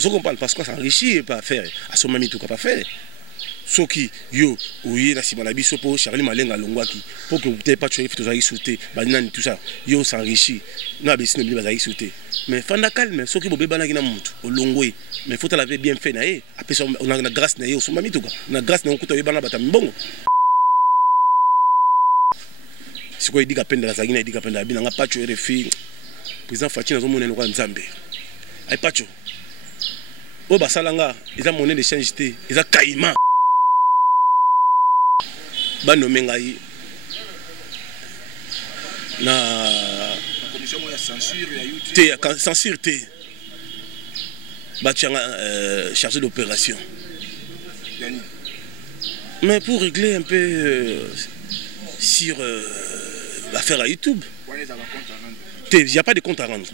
Vous comprenez parce qu'on s'enrichit et pas faire. À ce moment tout pas faire. Ce qui yo oui la simanabi sopo Charlie Malenga longwaki pour que vous n'ayez pas tué tout ça sauter banane tout ça yo s'enrichit. Non abesine mi bazaki sauter. Mais fanda calme ce qui bobé banaki na mutu olongwe mais faut laver bien fait naé après on a grâce naé au somami tout na grâce na okuta bana bata mbongo. C'est quoi il dit qu'à peine de la Zagina, il dit qu'à peine de la Bina, n'a pas tué les filles. Président Fatih n'a pas monnaie de Nzambe. Aïe pas tué. Oh bah salanga, ils ont monnaie de change té, ils ont caïman. Bah nommé ngaï. Na. Commission de censure, il y a YouTube. Censure té. Bah tu as chargé d'opération. Mais pour régler un peu sur l'affaire à YouTube. Il n'y a pas de compte à rendre.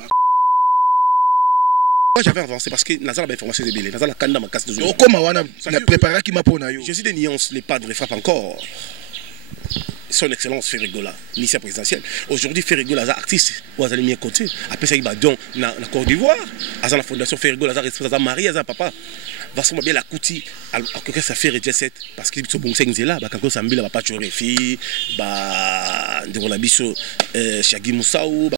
Moi j'avais avancé parce que Nazar a information de Bélé. Nazar a candidat ma casse de zone. Comment on a préparé qui m'a pona yo. Je suis des nuances, les padres frappent encore. Son Excellence Ferrigola, ministère présidentiel. Aujourd'hui, Ferrigola est artiste. Vous allez mieux côté. Après ça, il va donc dans la Côte d'Ivoire. À la fondation Ferrigola, il est marié à papa. Va se bien la couti. Alors que ça fait Jet parce que c'est bon c'est là. Quand ça me va pas tuer les filles. Bah, devant la biso, Shaggy Moussaou.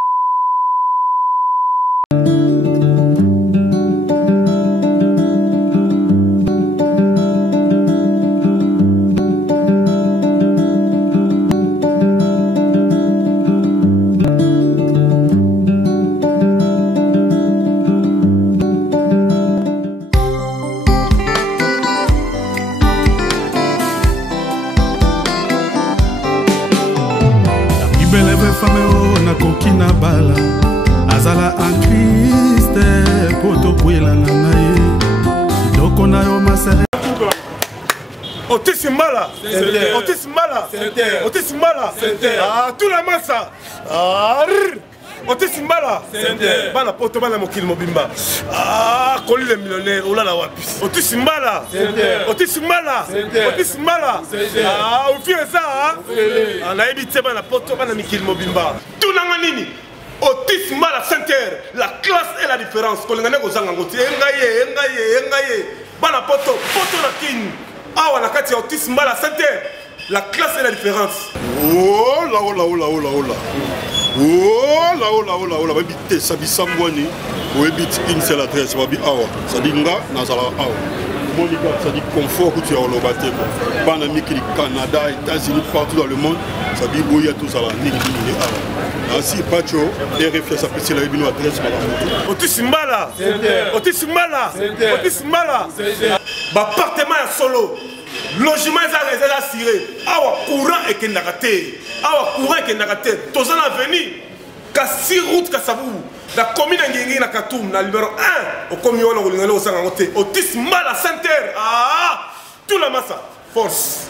Azala en Christ, poto puela nanaye. Doko na yo masere. Otis Mbala, Otis Mbala, Otis Mbala. Ah, tout la massa. Ah, Otis Mbala. Bana poto bana mokili mobimba. Ah, koli le millionnaire, ola la wapi. Otis Mbala. Otis Mbala. Otis Mbala. Ah, ou fier ça, ah. On a évité bana poto bana mokili mobimba. Tout la nini. Otis Mbala Center, la classe et la différence. Kolengane ko zanga ngoti engaye. Bana poto la king. Ah, on a kati Otis Mbala Center, la classe et la différence. Oh là. Oh là, babité sabisambwani, ou ebit une seule adresse, babi awa, ça dit nga nazala awa. Mon gars, ça dit confort que tu as au Lobaté. Banamiki, Canada, États-Unis, partout dans le monde, ça dit boya tout ça là, ainsi Pacho, RFS a pris la adresse madame. Otis Mbala, Otis Mbala, Otis Mbala. Appartement à solo. Logement est assuré. Awa courant et kenakate. Awa courant et kenakate. Tozan avenue. Kassi route Kassabou. La commune Ngengé na Katoum, na numéro 1. Au commune on a au Sangote. Otis Mbala Center. Ah, tout la massa. Force.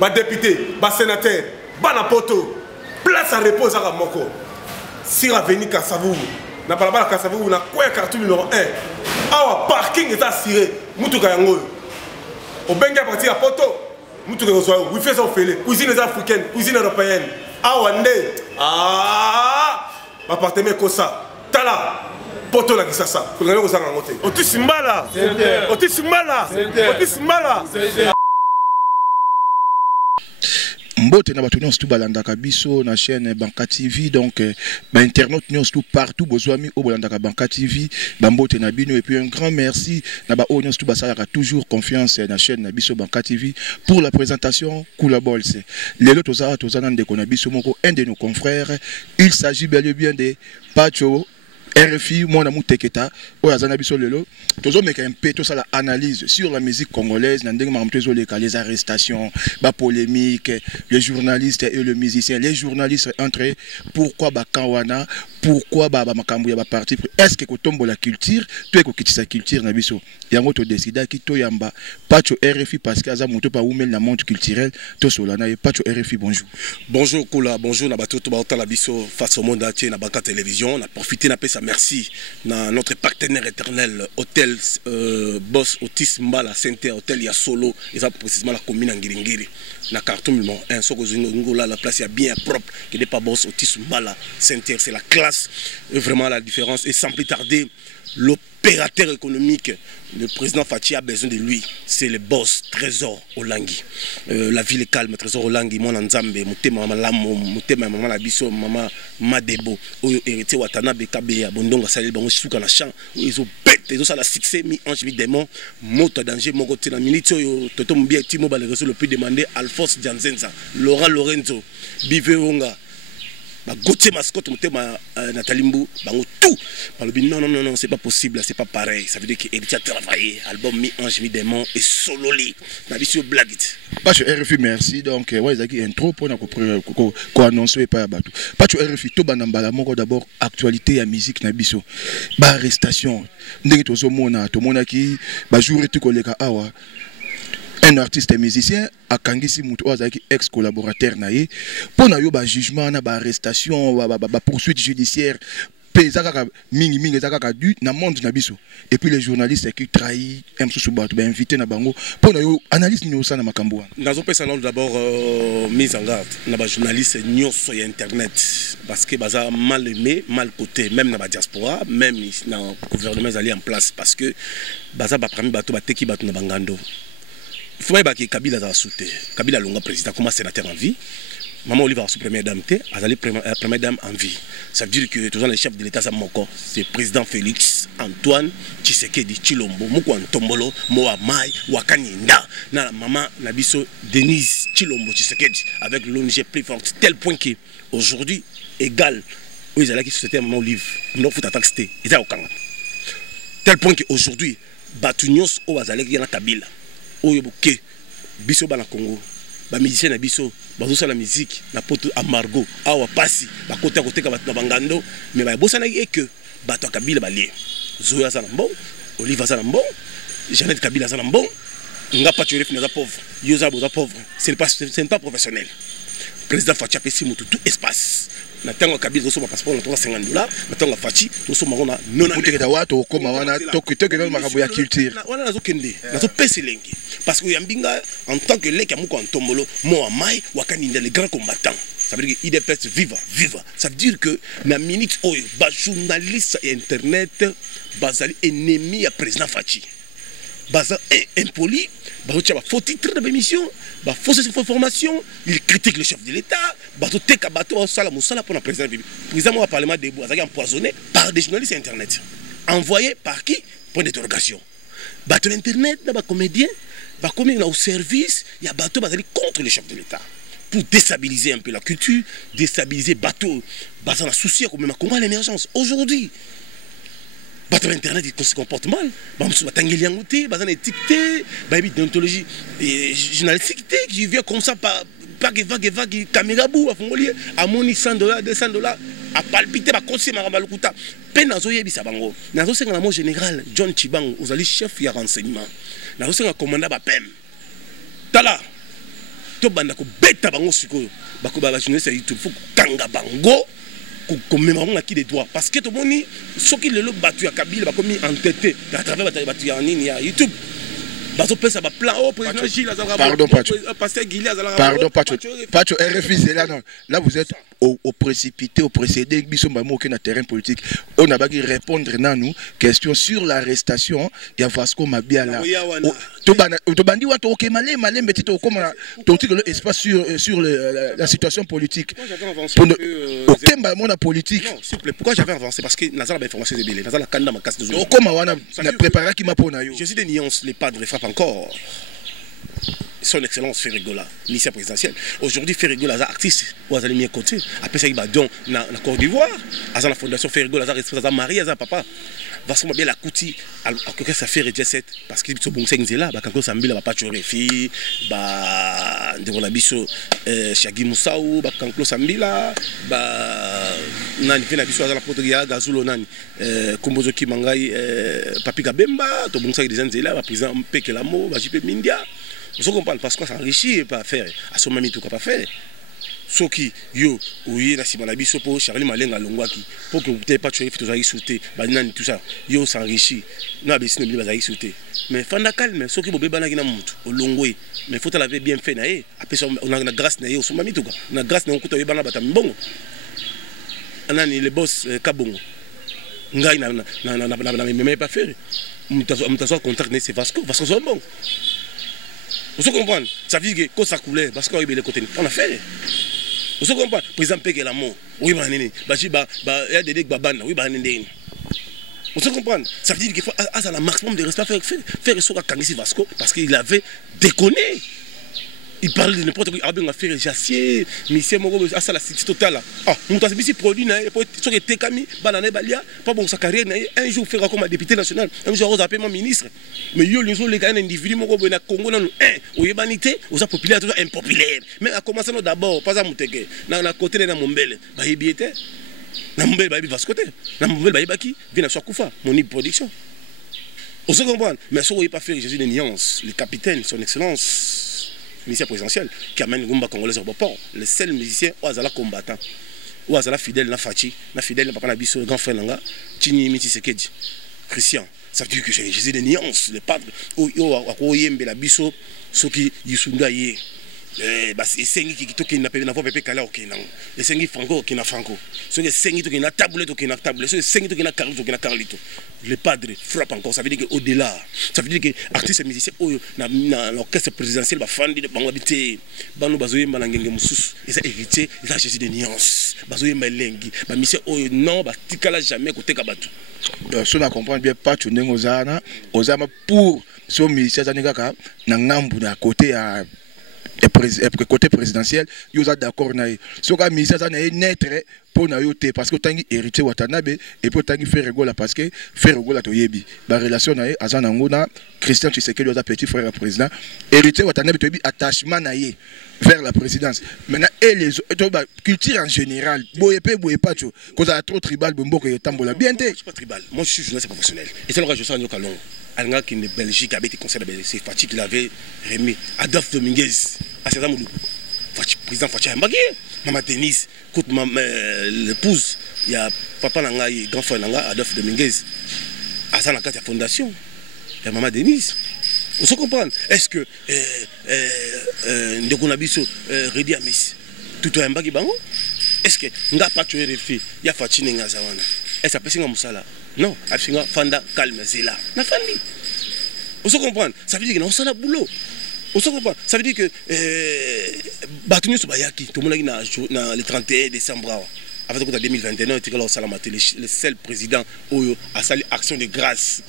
Ba député, ba sénateur, ba na poto. Place à repos à Moko. Si avenue Kassabou. Na balabala Kassabou na quoi Khartoum numéro 1. Awa parking est assuré. Mutuka yango. Au Benga parti à Poto, nous tous les fait ça au fêlé, cuisine africaine, cuisine européenne. Ah Wande, ah, appartement comme ça, Tala, Poto la Kisasa, pour les gens en côté. Otis Mbala, Otis Mbala, Otis Mbala. Mbote na bato nyonso tout balandaka biso na chaîne Banka TV donc internautes nyonso tout partout bozwami o balandaka Banka TV bambote na bino et puis un grand merci na ba o nyonso tout basalaka toujours confiance na chaîne na biso Banka TV pour la présentation Kula Bolse. Lelo tozana ndeko na biso moko un de nos confrères, il s'agit bel et bien de Pacho RFI, mon amour Teketa, Oyazana Biso Lelo, toujours mais un peu tout ça la analyse sur la musique congolaise, les arrestations, la polémique, les journalistes et le musicien, les journalistes entre pourquoi Bakawana, pourquoi Makambuya ba parti, est-ce que tombe la culture, tu es que sa culture na biso, yango to décida ki to yamba, Pacho RFI parce que azamuto pa oumel na monde culturel, to solana et Pacho RFI bonjour. Bonjour Kula, bonjour na bato to ba la biso face au monde entier na Banka Télévision, on a profité na pesa merci na notre partenaire éternel hôtel Boss Otis Mbala Center hôtel ya solo et ça précisément la commune Ngiringiri na Khartoum un soko ngola la place est bien propre qui n'est pas Boss Otis Mbala Center, c'est la classe vraiment la différence et sans plus tarder l'opérateur économique, le président Fachi a besoin de lui. C'est le boss, Trésor Olangi. La ville est calme, Trésor Olangi, mon Nzambe, Mutema Malamo, Mutema Maman Labiso, Maman Madebo, héritier Watanabe Kabeya, Bondonga Salil, Bango Souka na champ, ils ont pété, ils ont ça la succès, mi ange, mi démon, moto danger, mon côté, la minute, Toto Mbia, Timo, le réseau le plus demandé, Alphonse Janzenza, Laura Lorenzo, Biveonga. Gauthier Mascotte, Nathalie Mbou, tout. Non, c'est pas possible, c'est pas pareil. Ça veut dire qu'il a travaillé. Album Mi Ange, Mi Démon et solo li. On a vu sur Blaguit. Pas sur RFI, merci. Donc, ouais, il y a un trop pour qu'on annonce pas Batou. Pas sur RFI, tout banambala, d'abord, actualité à musique, Nabiso. Arrestation. Ndenge tozo mona, to mona ki, jour et tout koleka awa. Un artiste et musicien a kangisi mutu ozaki ex-collaborateur naé pour na yo ba jugement na ba arrestation ba poursuite judiciaire pesaka mingi ezaka du na monde na biso et puis les journalistes qui trahit msusu bato ba invité na bango pour na yo analyse ni osana makambo wana nazo pesa d'abord mise en garde na ba journaliste nyonso ya internet parce que baza mal aimé mal coté même na ba diaspora même na gouvernement allé en place parce que baza ba premier bato bateki bato na bangando. Il faut que Kabila a sauté. Kabila a président comme sénateur en vie. Maman Olivier a sous première dame, première dame en vie. Ça veut dire que toujours le chef de l'État, c'est président Félix Antoine Tshisekedi Chilombo, Moukou Antombolo, Moa Mai, Wakaninda. Maman Nabiso Denise Chilombo Tshisekedi avec l'ONG plus forte, tel point qu'aujourd'hui, égal, ils allaient qui société Maman Olivier, nous faut attaquer, ils ont tel point qu'aujourd'hui, Batunios au Azalek yana Kabila. Oyo boke biso bana Congo ba musicien na biso bazosa la musique na poto amargo awa pasi ba kota koteka bato na bangando mais ba bosana e que bato Kabila balé Zoya za bon Olivier za bon Jeannette Kabila za bon nga pas tuer na pauvre yoza boza pauvre c'est pas professionnel président Fachi apesi mutu tout espace na tango Kabila zo ma passeport na $50 na tango Fachi zo ma ngona nona uteketa watu okoma wana tokitoketa makambo ya culture wana nazo kende nazo pesi lengi parce que yambinga en tant que lek ya muko Antombolo mo amai wakaninda les grands combattants ça veut dire que IDPS viva ça veut dire que na minute oyo ba journaliste internet bazali ennemi ya président Fachi baza impoli ba rotia ba faux titre de émission ba fausse information il critique le chef de l'État bato teka bato sala musala pour le président au parlement debout azaki empoisonné par des journalistes internet envoyé par qui point d'interrogation bato l'internet na ba comédien ba commis au service il y a bato bazali contre le chef de l'État pour déstabiliser un peu la culture déstabiliser bato baza na souci comme même combat l'émergence aujourd'hui bato internet il se comporte mal ba musu batangeli yangote baza na étiqueté ba bi déontologie et journalistique qui vient comme ça par vague caméra bou afongoli amoni $100 $200 a palpiter ba conseiller maramba lokuta pe nazo yebisa bango nazo senga na mon général John Chibango ozali chef ya renseignement nazo senga commandant ba PEM tala to banda ko beta bango sikoyo bako ba journaliste il faut kanga bango commémorons acquis des droits parce que tout le monde ce qui le battu à Kabila va commis entêté à travers battu en ligne à YouTube bazo pesa ba plan au président Gilles Azara pardon pasteur Gilles Azara pardon Pacho RFI c'est là non là vous êtes au précipité au précédé biso mbamo que na terrain politique on a pas répondre na nous question sur l'arrestation ya Vasco Mabiala to bandi wa to malé mbeti to koma to tiko le espace sur la situation politique pour au kemba mona politique non s'il vous plaît pourquoi j'avais avancé parce que nazala ba information de belé nazala kanda makasi de zo koma wana na préparer qui m'a pona yo je suis des nuances les padres frappent encore son excellence Ferrigola, lycée présidentiel. Aujourd'hui, Ferrigola est artiste. Vous allez mieux côté. Après ça, il va donc la Côte d'Ivoire. À la fondation Ferrigola, est marié à papa. Vasco bien la couti. Alors que ça fait Jet 7 parce qu'il est bon c'est là. Quand on s'embille, va pas tuer les filles. Bah, de on a biso Shagi Moussaou. Bah, quand on s'embille là. Bah, nani fait na biso à la Portugal, Gazulo nani. Kombozo Kimangai, Papi Kabemba. To bon c'est des gens là. Bah, président Pekelamo, bah, JP Mindia. Vous comprenez parce que ça enrichit et pas faire à son mamie tout pas faire ce qui yo oui la simana biso pour Charlie Malenga longwaki pour que vous n'ayez pas tué tout ça sauter banane tout ça yo s'enrichit non abesine bi bazaki sauter mais fanda calme ce qui bobe banaki na mutu olongwe mais faut laver bien fait na après ça on a grâce na yo son mamie tout na grâce na okuta bana bata mbongo anani le boss kabongo ngai na même pas faire mutazo contract c'est Vasco c'est bon. Vous comprenez? Ça veut dire que quand ça coulait parce qu'on a eu les côtés on a fait. Vous comprenez? Président Peke la mort. Oui bah nene. Bah il y a des dégâts babana. Oui bah nene. Vous comprenez? Ça veut dire qu'il faut à la maximum de respect faire ce qu'a Kangisi Vasco parce qu'il avait déconné. Il parle de n'importe quoi. Il a fait jassier, monsieur Mogo, à ça la cité totale. Ah, on a mis produit, pour ce qui était Kami, Banane Balia, pas bon sa carrière, un jour faire comme député national, un jour on appelle ministre. Mais yo les gars un individu Mogo na Congo nan au Yebanité, aux populaire toujours impopulaire. Mais à commencer d'abord, pas à Mouteke, na côté de Mombele, ba yebiete. Na Mombele ba yebi Vascote, na Mombele ba yebaki, vient à Sokufa, mon production. On se comprend, mais ça on pas faire Jésus de nuance, le capitaine, son excellence. Ministère présidentiel qui amène Gumba Congolais au port, le seul musicien ou azala combattant ou azala fidèle na Fachi, na fidèle na papa na biso grand frère nanga Tini Miti Sekedi Christian. Ça veut dire que Jésus de nuance, le padre ou akoyembe la biso soki yisunda ye bah sengi qui toki na pepe na voix pepe kala okena le sengi franco qui na franco ce que sengi toki na tablette qui na tablette ce sengi toki na carlito le padre frappe encore. Ça veut dire que au delà ça veut dire que artiste et musicien na l'orchestre présidentiel ba fandi de bango bité banu bazoye malangenge mususu et ça héritier et ça Jésus de nuance bazoye malengi ba mission non ba tikala jamais côté kabatu. So na comprendre bien pas tu ndenge ozana pour so musicien zaneka na ngambu na côté à côté présidentiel, ils sont d'accord. Ce que ministre ça n'est naître pour naïoter parce que tant qu'il héritier Watanabe et pour tant qu'il fait rigoler parce que fait rigoler to yebi. La relation naïe azana ngona Christian Tshisekedi lui a petit frère président héritier Watanabe to yebi attachement naïe vers la présidence. Maintenant et les autres culture en général boye pas tu cause à trop tribal bombo que tambola bien té. Je suis pas tribal. Moi je suis journaliste professionnel. Et c'est le cas je suis en Yokalong. Alanga qui est Belgique avait été conseiller de c'est Fachi qui l'avait remis Adolphe Dominguez à César Moulou. Fachi président Fachi Mbagé, maman Denise, écoute l'épouse, il y a papa nanga et grand frère nanga Adolphe Dominguez. À ça la fondation. Il y a maman Denise. On se comprend. Est-ce que Ndokunabiso Redi Amis tout un Mbagé bango? Est-ce que nga pas tuer les filles? Il y a Fachi Nenga Zawana. Est-ce que ça Moussala? Non, absolument, Fanda, calme, c'est là. Na Fandi. On se comprend. Ça veut dire que non, ça la boulot. On se comprend. Ça veut dire que Batounou Sobayaki, tout le monde a le 31 décembre, avec le 2021, le seul président qui a sali action de grâce.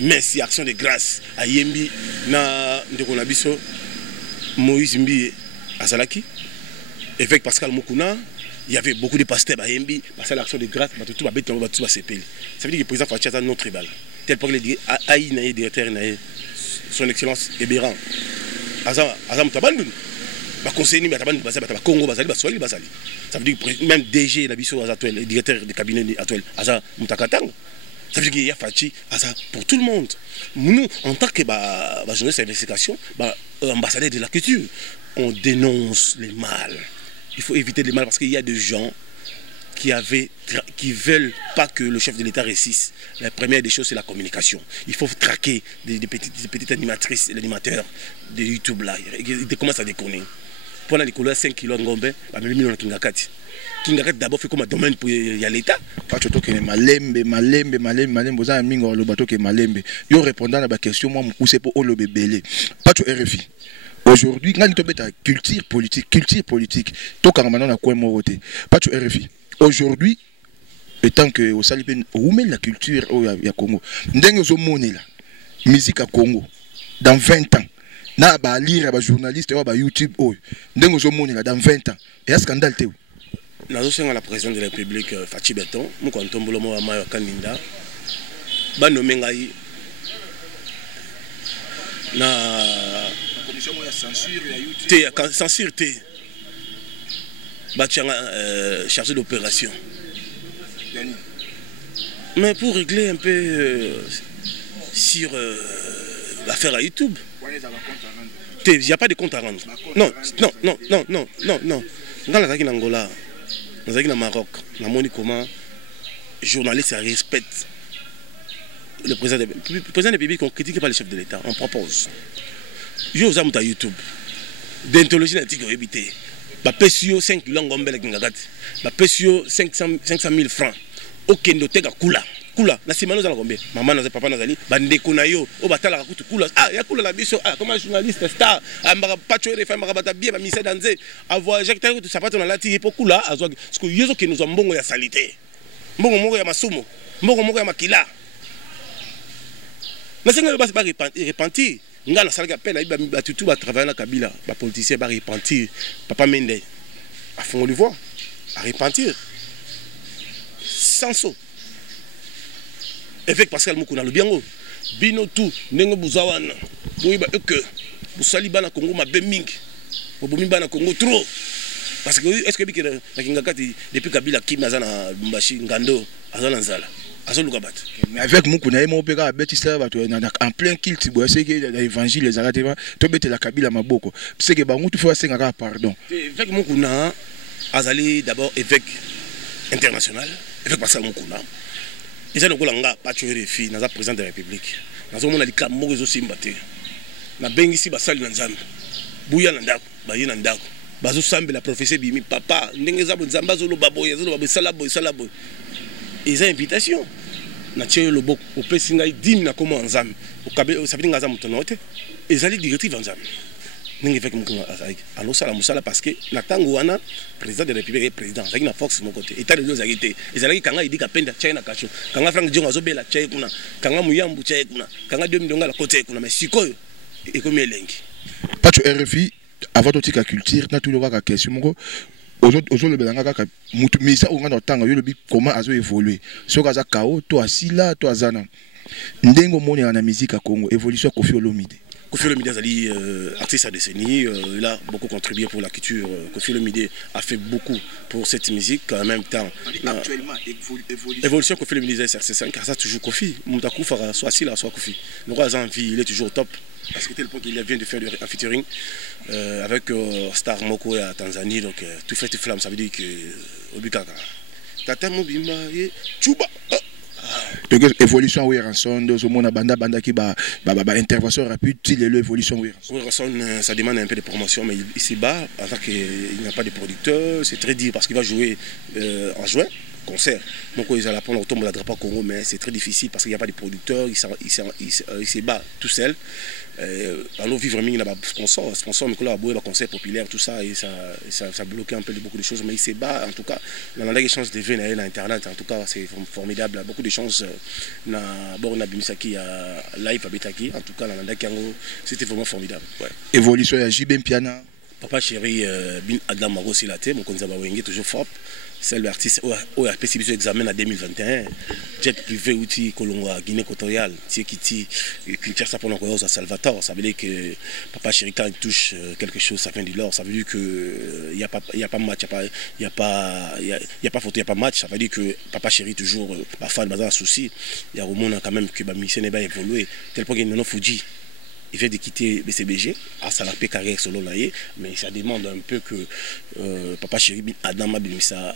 Merci, action de grâce. À Yembi, na Ndokonabiso, Moïse Mbi, à Salaki, évêque Pascal Moukouna. Il y avait beaucoup de pasteurs à Yembi, parce que l'action de grâce, tout va bêter, tout va s'épeler. Ça veut dire que le président Fachi a un non tribal. Tel point que le Aïe, directeur, son excellence Ebéran. Azam Tabandoun. Le conseiller de Congo, Basali. Ça veut dire que même DG, le directeur du cabinet actuel, Azam Moutakatang. Ça veut dire qu'il y a Fachi pour tout le monde. Nous, en tant que journaliste d'investigation, ambassadeur de la culture, on dénonce les mal. Il faut éviter les mal parce qu'il y a des gens qui veulent pas que le chef de l'État réussisse. La première des choses, c'est la communication. Il faut traquer des petites animatrices et l'animateur de YouTube là. Ils commencent à déconner. Pendant les couleurs 5 kilos de Ngombe, bah même millions de Kingakati. Kingakati d'abord fait comme un domaine pour y aller l'État. Pas tout que malembe, vous avez mis le bateau qui est malembe. Yo répondant à la question, moi, c'est pour le bébé. Pas tout RFI. Aujourd'hui, quand on met culture politique, tout quand on a quoi moroté. Pas tout RFI. Aujourd'hui, étant que au Salipen, on met la culture au Congo. Ndenge zo monnaie la musique à Congo dans 20 ans. Na ba lire ba journaliste ba YouTube oh. Ndenge zo monnaie la dans 20 ans. Et un scandale té. Na zo senga la présidente de la République Fachi Beton, mu ko ntombolo mo wa mayo kaninda. Ba nomé ngai na censure chargé d'opération. Mais pour régler un peu sur l'affaire à YouTube, il n'y a pas de compte à rendre. Non. Dans la Angola, dans le Maroc, dans le comment journaliste respecte le président de la République, on critique pas le chef de l'État, on propose. Je vous ai YouTube. D'anthologie natique au évité. Bah, pesio 5 kilos ngombe la kingagat. Bah, pesio 500 000 francs. okendo teka kula kula na simano za combien maman na papa nazali bandeko na yo o batala kutu kula ya kula la biso comme journaliste star ambaka pacho refa ambaka bata bien ba misa danze a voyager que tout sapato na lati pour kula azwa parce que yezo ke nous mbongo ya salité mbongo moko ya masumo mbongo moko ya makila na senga basi ba repentir nga na salaka peine ba tutu ba travailler na Kabila ba politicien ba repentir papa Mende a fond le voix à repentir sans saut avec Pascal Mukuna le biango bino tout nengo buzawana boyiba que busali bana Congo mabe mingi bobomi bana Congo trop parce que est-ce que bikira na kingakati depuis Kabila kimazana mbashi ngando azana nzala azoluka bat mais avec Mukuna emo peka betisa bato en plein culte bo c'est que l'évangile les arrêtés to betela Kabila maboko c'est que bango tout faut senga pardon avec Mukuna azali d'abord évêque international évêque Pascal Mukuna ils ont nga pacho refi na président de la République nazo mona likambo rezo simba te na bengisi basali na nzambe buya na ndako baye na ndako bazo sambe la prophétie bimi papa ndenge za nzamba zo lo baboya zo lo babesala boy ils ont invitation na tchelo loboko opesi ngai 10 na komo nzambe okabe sabili ngaza mutonote ezali directive nzambe ningi fek mukuna alors ça la musala parce que na tango wana président de la République et président avec na force mon côté état de deux agité ezalaki kanga idika penda China kacho kanga Frank Jonga zobela China kuna kanga muyambu China kuna kanga 2 millions la côté kuna mais sikoyo ekomi elengi pacho RFI avant de tika culture na tout le ka question moko ozo le belanga ka mutu misa onga na tanga yo le bi comment azo évoluer soka za kao to asila to azana ndengo moni na musique à Congo évolution Koffi Olomide. Koffi Olomide Azali, artiste à décennie, il a beaucoup contribué pour la culture. Koffi Olomide a fait beaucoup pour cette musique en même temps. Actuellement, évolution Koffi Olomide SRC5, car ça toujours Koffi. Moutakou fera soit Sila, soit Koffi. Le roi Zanvi, il est toujours au top. Parce que tel point qu'il vient de faire un featuring avec Star Moko à Tanzanie, donc tout fait flamme, ça veut dire que Obikaka. Tata Mobimba, Tchouba. Donc évolution oui rançon de mona banda qui ba intervention rapide il l'évolution oui rançon ça demande un peu de promotion mais ici bas en tant qu'il n'y a pas de producteur c'est très dur parce qu'il va jouer en juin concert donc ils allaient prendre l'automne de la drapeau Congo mais c'est très difficile parce qu'il n'y a pas de producteur il se bat tout seul alors vivre il y a pas sponsor mais là boire concert populaire tout ça et ça bloquait un peu beaucoup de choses mais il se bat en tout cas on a des chances de venir à internet en tout cas c'est formidable beaucoup de chances na borna bimisaki à live abetaki en tout cas c'était vraiment formidable ouais. Évolution ya JB Piana papa chéri bin Adam Marosi la té mon konzaba wenge toujours fort c'est l'artiste au PCB examen en 2021 jet privé outil Kolonga Guinée équatoriale Tiekiti Kinshasa pour l'envoyer à Salvatore ça veut dire que papa chéri quand il touche quelque chose ça vient du l'or ça veut dire que il y a pas match il y a pas photo il y a pas match ça veut dire que papa chéri toujours pas fan bazar souci il y a au monde quand même que ba mission n'est pas évolué tel point qu'il non Fuji il vient de quitter BCBG à Salapé carrière solo là mais ça demande un peu que papa chéri Adam Mabilimisa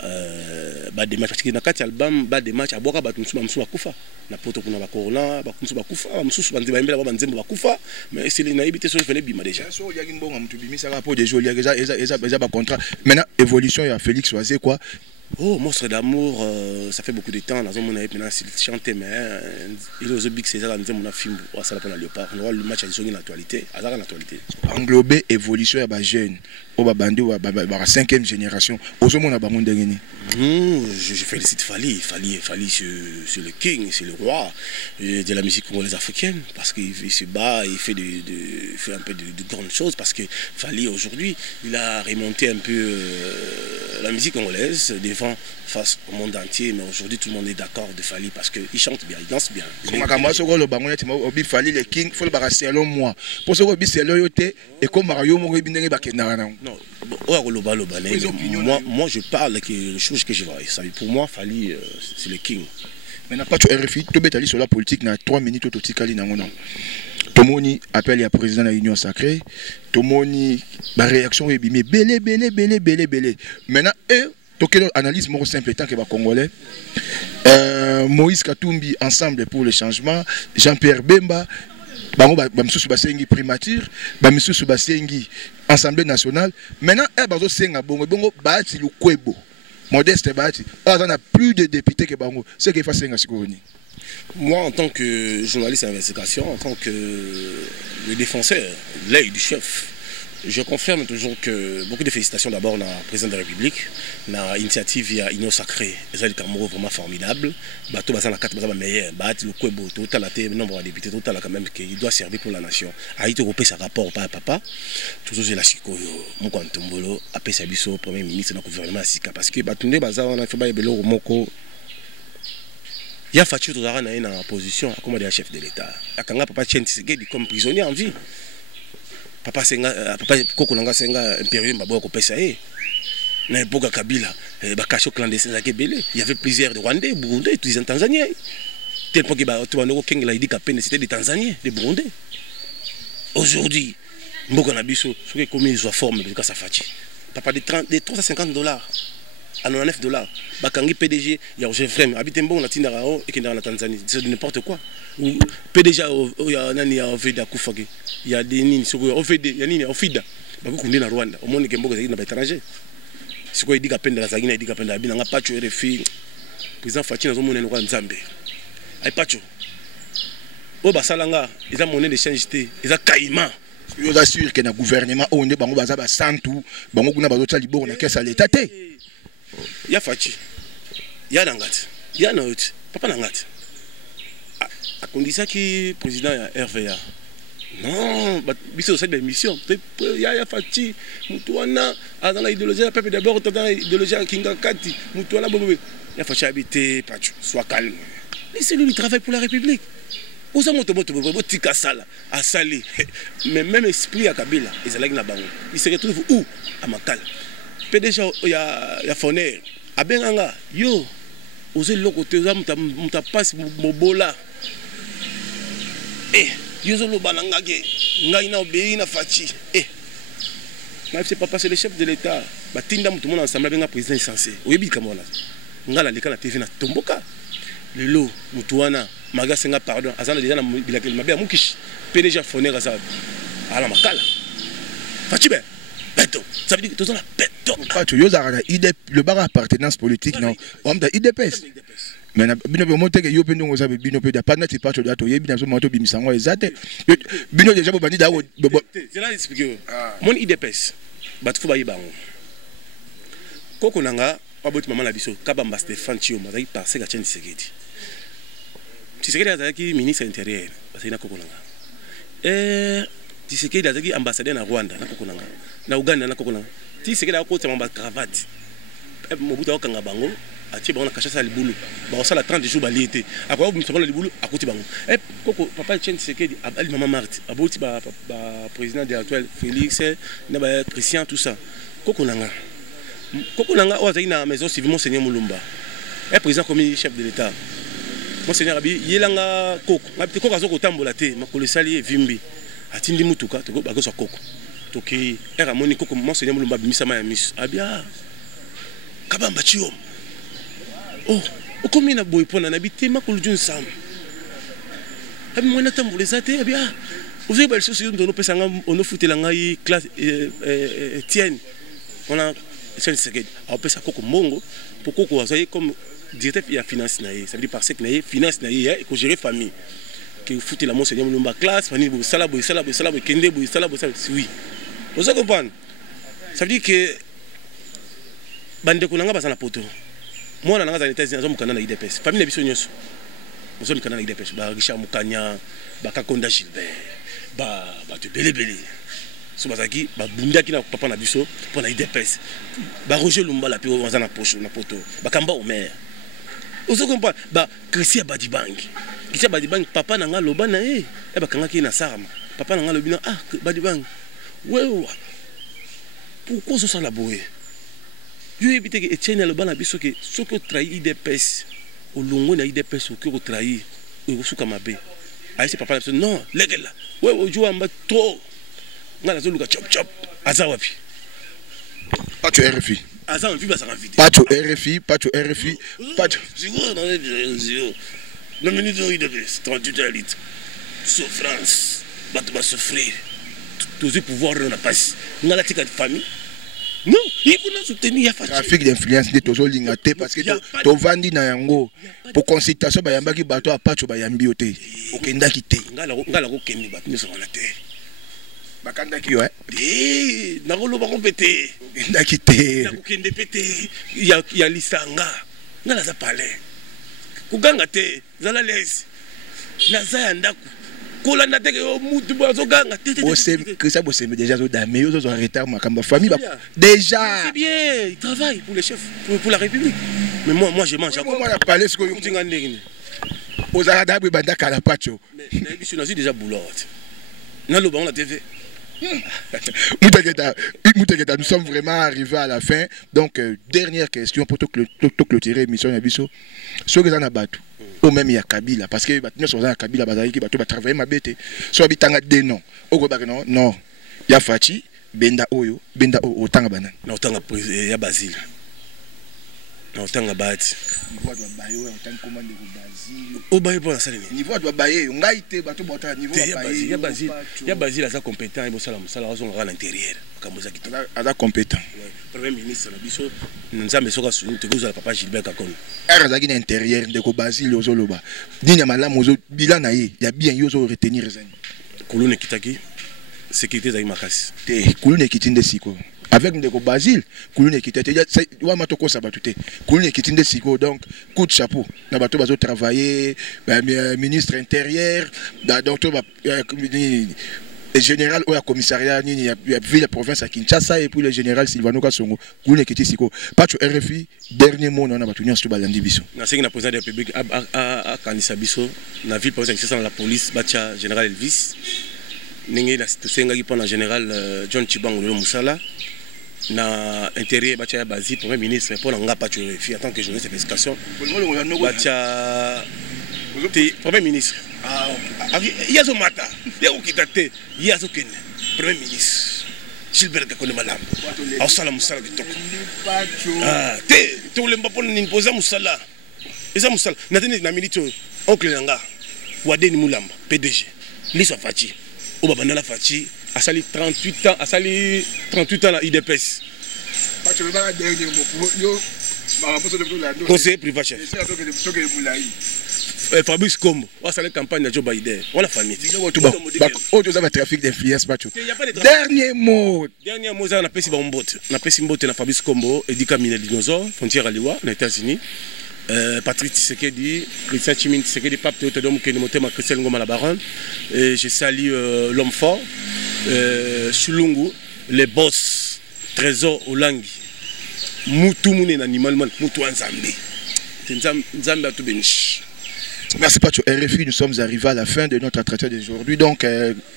ba des matchs parce que dans quatre albums ba des matchs à boka ba musu bakufa na poto kuna ba corona ba musu bakufa musu bandi ba mbela ba nzembo bakufa mais c'est les naïveté sur le bima déjà so ya kimbonga mutu bimisa rapport de joli eza ba contrat maintenant évolution ya Félix Oisé quoi. Oh, Monstre d'amour, ça fait beaucoup de temps. Dans mon maintenant, s'il chantait, mais il est aux big César, on a film, ça pour la léopard. On voit le match à l'actualité, à l'actualité. Englobé évolution à jeune, au babandi ou à 5e génération. Au moment où on a gagné. Je félicite Fally c'est le king, c'est le roi de la musique congolaise africaine parce qu'il se bat, il fait un peu de grandes choses parce que Fally aujourd'hui, il a remonté un peu la musique congolaise devant face au monde entier, mais aujourd'hui tout le monde est d'accord de Fally parce qu'il chante bien, il danse bien. Fally le king, il faut le barrasser selon moi. Pour ce que c'est loyauté et comme Mario Moribindé Bakena. Non, moi je parle des choses que je vois. Pour moi, Fally c'est le king. Maintenant, pas de RFI, tout bétali sur la politique, na 3 minutes au Tikali Nangonan. Tomoni appelle le président de l'Union sacrée. Tomoni, la réaction est bimé, belé. Maintenant, toquez analyse more simple tant que les Congolais. Moïse Katumbi, Ensemble pour le changement. Jean-Pierre Bemba, Bamsou Basengi primature, Bamsou Basengi Assemblée nationale. Maintenant, Bazo Senga Bongo Bati Lukwebo. Modeste Bati, on a plus de députés que Bango. C'est qu'il faut faire Sikoni. Moi, en tant que journaliste d'investigation, en tant que le défenseur, l'œil du chef, je confirme toujours que beaucoup de félicitations d'abord à la présidente de la République, à l'initiative via Union Sacrée, c'est un Cameroun vraiment formidable. Bateau basant la carte basant meilleur, le Kwebo, total la nombre de députés, total quand même qu'il doit servir pour la nation. A été repris sa rapport par papa, toujours j'ai la Chikoyo, mon Kwantombolo, après Sabiso, premier ministre du gouvernement Sika, parce que Batunde Baza, on a fait Bello Moko. Il y a Fatou Tozara dans une position comme des chef de l'État. Akanga papa Tien Tshisekedi comme prisonnier en vie. Papa Senga, papa Koko Nanga Senga impérieux Mbabo Kopesa e. Na époque Kabila, bakacho clandestin à Kebele. Il y avait plusieurs de Rwandais, Burundais, tous les Tanzaniens. Tel point que Tuanoko Kengela dit qu'apeine c'était des Tanzaniens, des Burundais. Aujourd'hui, Mboko Nabiso, ce qui est commis ils ont forme de Kassa Fachi. Papa de $350. À $99. Bakangi PDG, il y a un frère, habite un bon on a Tindarao et qui est dans la Tanzanie. C'est n'importe quoi. PDG, il y a un Oveda Koufagi. Il y a des nines, il y a des Ofida. Beaucoup de Rwanda. Au monde qui est beaucoup d'étrangers. C'est quoi il dit qu'à peine de la Zagina, il dit qu'à peine de la Bina, pas de RFI. Président Fachi, nous avons un Nzambe. Aïe Pacho. Au Basalanga, ils ont monnaie d'échange, ils ont Caïman. Je vous assure que le gouvernement, on est bango baza santu, bango kuna bazota libo na kesa l'état té. Ya Fachi. Ya Nangat. Ya Naut. Papa Nangat. A condition que le président RVA. Non, biso c'est des missions. Ya Fachi, Mutuana, dans l'idéologie la peuple d'abord dans l'idéologie Kinga Kati, Mutuana bobo. Ya Fachi habiter Pacho, sois calme. Laissez-lui travailler pour la République. Vous avez un tika sala à Sali, mais même esprit à Kabila, il se retrouve où? À Makala. PDG, il y a Foner. À Benganga, yo, vous avez le côté, vous avez passé Mobola. Eh, vous avez le banangage, vous avez le Fachi. Eh, c'est pas passé le chef de l'État. Batinda, tout le monde ensemble, il y a un président censé. Vous avez vu comment on a la TV na Tomboka. Le lot, Mutuana. Maga senga pardon azana déjà na bilakeli mabe mukish PDG Foner azab ala makala Fachibe beto ça veut dire que tous on a beto pas tu yoza na IDP le bar appartenance politique non on da IDPS mais na bino be monte que yo pendo ngoza be bino pe da pas net pas tu da to yebi na so moto bimisango ezate bino déjà bo bandi da je la expliquer mon IDPS bat fo ba yibango koko nanga aboti mama na biso kabamba Stéphane Chioma zai passer ka Tien Tshisekedi Tshisekedi azaki ministre intérieur parce na kokonanga Tshisekedi azaki ambassadeur na Rwanda na kokonanga na Uganda na kokonanga Tshisekedi akota mamba cravate Mobutu akanga bango atie bango na kashasa libulu ba osala 30 jours baliete akwa bimisoko na libulu akoti bango koko papa Tien Tshisekedi ali mama Marthe aboti ba président de actuel Félix na ba Christian tout ça kokonanga ozaki na maison civile Monseigneur Mulumba président comme chef de l'État Monseigneur Abi, yelanga koko. Ngabite koko azoko tambola te, makolo sali vimbi. Atindi mutuka, toko bagosa koko. Toki era moni koko Monseigneur Mulumba bimisama ya miss. Abia. Kabamba Chioma. Oh, okomi na boy pona na bite makolo jun sam. Abi mona tambola zate abia. Ozo ba lisoso ndo no pesa nga ono futela ngai classe Etienne. On a Tien Tshisekedi. A pesa koko mongo pour koko azaye comme directeur il y a finance naïe ça veut dire parce que naïe finance naïe et que gérer famille que foutre la Monseigneur Mulumba classe famille boy sala kende boy sala oui vous comprenez ça veut dire que bande ko nanga bazana poto moi na nanga za États-Unis zo mukana na IDPS famille na biso nyoso zo mukana na IDPS ba Richard Mukanya ba Kakonda Gilbert ba te belebele so bazaki ba bundaki na papa na biso pour na IDPS ba Roger Lumba la pio bazana poche na poto ba Kamba Omer. Vous comprenez? Bah, Christian Badibangi. Christian Badibangi, papa n'a pas le ban, bah, quand il y a Sarama, papa n'a pas le ban, ah, Badibangi. Ouais, pourquoi ça la boue? Je vais éviter que Etienne le ban a biso que ce que trahi IDPS, au long de IDPS, au que trahi, au Soukamabe. Ah, c'est papa, non, les gars là. Ouais, au jour en bas, trop. On a la zone chop chop, Azawapi. Pas tu RFI. Pas de RFI, pas de RFI, pas de... Le minute de IDPS, 38 litres. Souffrance, tu vas souffrir. Tous les pouvoirs de la passe. On a la tique de famille. Non, il faut nous soutenir. Trafic d'influence de tozo lingate parce que to vandi na yango pour consultation ba yambaki bato apacho ba yambi ote. Okenda kite. Ngala ko kendi bato nous on la terre. Bakanda ki ouais. Na ko loba ko pété. Okenda kite. Na ko kende pété. Ya lisanga. Ngala za palais. Kuganga te, zala les. Na za ya ndaku. Kola na teke yo mutu bozo ganga. Que ça bosse déjà zo dame yo zo retard makamba famille déjà. C'est bien, il travaille pour les chefs pour la République. Mais moi je mange encore. Moi la palais ce que yo tinga ndenge. Ozara dabu banda kala pacho. Mais je suis déjà boulot. Na loba on la TV. Mouteketa, nous sommes vraiment arrivés à la fin. Donc, dernière question pour clôturer l'émission. Ce que vous avez battu, ou même il y a Kabila, parce que nous sommes à Kabila, qui va travailler ma bête. Soit il y a des noms. Non, il y a Fati, Benda Oyo, Otanga Banan. Non, il y a Basile. Non, Otanga Bati. Au bail pour la salle. Niveau doit bailler, on a été battu pour niveau il y a Basile. Il y a Basile à compétent, il y a à l'intérieur. À compétent. Premier ministre, nous avons besoin de papa Gilbert Kakon. Arazaki na intérieur de Basile Ozoloba. Dinya malamu ozo bilana ye, ya bien yozo retenir zani. Kulune kitaki. Sécurité za makasi. Te kulune kitinde siko. Avec Ndeko Basile, Kouloune qui était déjà, Wamatoko Sabatute, Kouloune qui était Siko, donc coup de chapeau. Nabato Bazo travailler, ministre intérieur, docteur, général au commissariat, il y a vu la province à Kinshasa et puis le général Silvano Kassongo, Kouloune qui était Siko. Pas de RFI, dernier mot, on a battu sur Balandi Bisso. Dans ce qui est président de la République, à Kanissa Bisso, dans la ville présidentielle de la police, Bacha général Elvis, Nengi la situation pendant général John Chibango de Moussala. Na intérieur Bacha Bazi, premier ministre, pour n'anga pas tuer en tant que journaliste d'investigation. Bacha premier ministre. Il y a ce matin, il y a au Kitate, il y a ce Ken, premier ministre. Gilbert Kakone Malam. Au Salam Moussala de Toko. Tu l'aimes pas pour nous poser Moussala. Et ça Moussala, Nathalie Namilito, oncle Nanga, Wadeni Moulamba, PDG, Lisa Fati, Obabandala Fati. A sali 38 ans, à la IDPS. Conseiller privé chef. Fabrice Kombo, on a salé campagne de Joe Biden. On a famille. Trafic d'influence. Dernier mot. Dernier mot, on a payé Simbote. On a payé Simbote na Fabrice Kombo, Edika Mine Dinosaure, frontière à Liwa, aux États-Unis. Patrick Tshisekedi, Christian Chimine Tshisekedi, Pape Théodore Mokene, Christelle Ngoma la Baronne. Je salue l'homme fort. Chulungu, les boss, Trésor Olangi, Moutou Mounen animal, Moutou Nzambe. Nzambe à tout béni. Merci Pacho RFI, nous sommes arrivés à la fin de notre entretien d'aujourd'hui. Donc,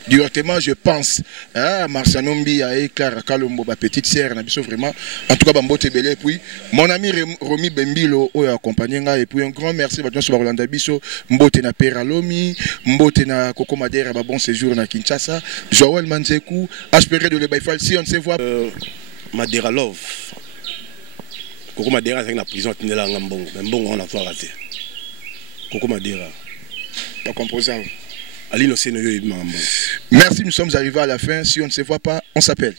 directement, je pense à Marcianombi, à Clara Kalombo, ma petite sœur, vraiment. En tout cas, Bambote Belé. Puis, mon ami Romy Bembilo, qui a accompagné. Et puis, un grand merci à Rolanda Bisso, Mbote na Peralomi, Mbote na Koko Madera, bon séjour na Kinshasa, Joël Manzekou, Aspéré de l'Ebaïfal. Si on se voit. Madera Love. Koko Madera, c'est la prison, tu n'es là en Mbongo. Mbongo, on a fait rater. Koko Madera. Pas composable. Ali no Seno yo. Merci, nous sommes arrivés à la fin. Si on ne se voit pas, on s'appelle.